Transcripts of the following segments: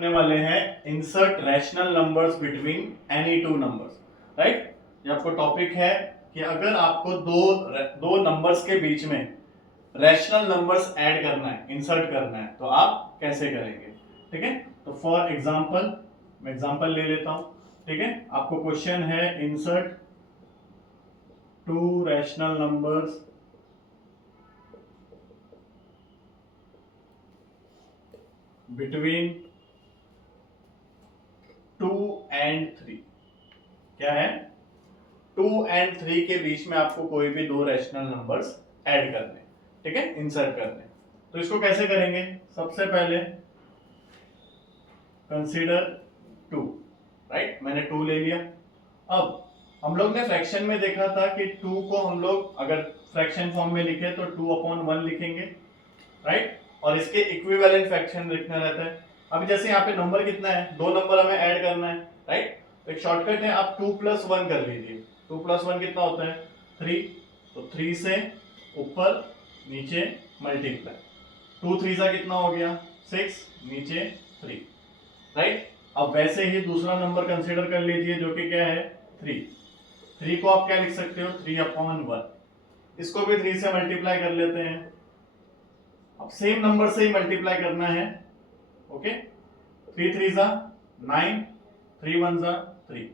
करने वाले हैं insert rational numbers between any two numbers, right. ये आपको टॉपिक है कि अगर आपको दो नंबर्स के बीच में रैशनल नंबर्स ऐड करना है, इंसर्ट करना है, तो आप कैसे करेंगे, ठीक है। तो फॉर एग्जांपल मैं एग्जांपल ले लेता हूं, ठीक है। आपको क्वेश्चन है insert to rational numbers between 2 and 3। क्या है? 2 and 3 के बीच में आपको कोई भी दो रैशनल नंबर्स ऐड करने, ठीक है, इंसर्ट करने। तो इसको कैसे करेंगे? सबसे पहले कंसीडर 2, राइट। मैंने 2 ले लिया। अब हम लोग ने फ्रैक्शन में देखा था कि 2 को हम लोग अगर फ्रैक्शन फॉर्म में लिखे तो 2/1 लिखेंगे, राइट। और इसके इक्विवेलेंट फ्रैक्शन लिखना रहता है। अभी जैसे यहाँ पे नंबर कितना है, दो नंबर हमें ऐड करना है, राइट। तो एक शॉर्टकट है, आप 2 + 1 कर लीजिए। 2 + 1 कितना होता है? 3। तो 3 से ऊपर नीचे मल्टीप्लाई, 2 3 सा कितना हो गया? 6, नीचे 3, राइट। अब वैसे ही दूसरा नंबर कंसीडर कर लीजिए जो कि क्या है? 3। 3 को आप क्या लिख सकते हो? 3/1। इसको भी 3 से मल्टीप्लाई कर लेते हैं। अब सेम नंबर से ही मल्टीप्लाई करना है, ओके। 3 3 सा 9, 3 1 सा 3।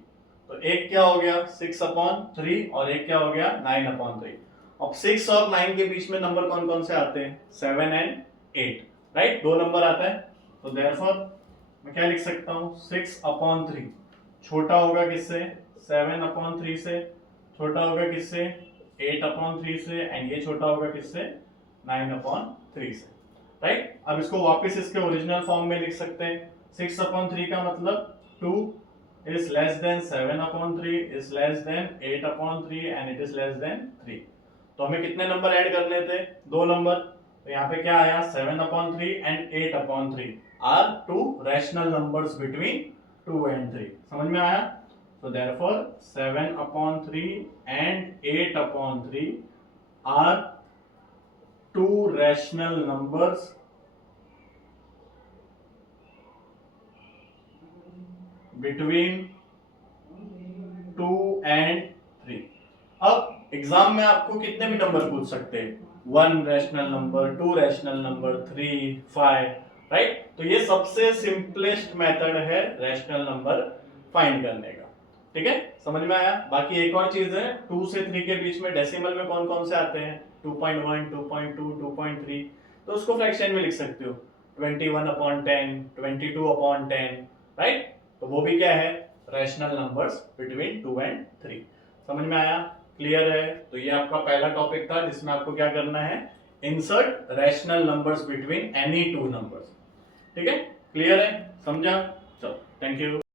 तो एक क्या हो गया? 6/3 और एक क्या हो गया? 9/3। अब 6 और 9 के बीच में नंबर कौन कौन से आते हैं? 7 and 8, राइट। दो नंबर आता है। तो देयरफॉर मैं क्या लिख सकता हूं? 6/3 छोटा होगा किससे? 7/3 से। छोटा होगा किससे? 8/3 से। एंड ये छोटा होगा किससे? 9/3 से, राइट। अब इसको वापस इसके ओरिजिनल फॉर्म में लिख सकते हैं। 6/3 का मतलब 2 is less than 7/3 is less than 8/3 and it is less than 3। तो हमें कितने नंबर ऐड करने थे? दो नंबर। तो यहाँ पे क्या आया? 7/3 and 8/3 are two rational numbers between 2 and 3। समझ में आया? So therefore 7/3 and 8/3 are two rational numbers between 2 and 3। अब एग्जाम में आपको कितने भी नंबर पूछ सकते हैं, 1 rational number, 2 rational number, 3 5, right. तो ये सबसे सिंपलेस्ट मेथड है रैशनल नंबर फाइंड करने का, ठीक है। समझ में आया? बाकी एक और चीज है, 2 से 3 के बीच में डेसिमल में कौन कौन से आते हैं? 2.1 2.2 2.3। तो उसको फ्रैक्शन में लिख सकते हो, 21/10 22/10, राइट। तो वो भी क्या है? Rational numbers between 2 and 3। समझ में आया? क्लियर है? तो ये आपका पहला टॉपिक था जिसमें आपको क्या करना है? Insert rational numbers between any two numbers, ठीक है। क्लियर है? समझा? चलो, थैंक यू।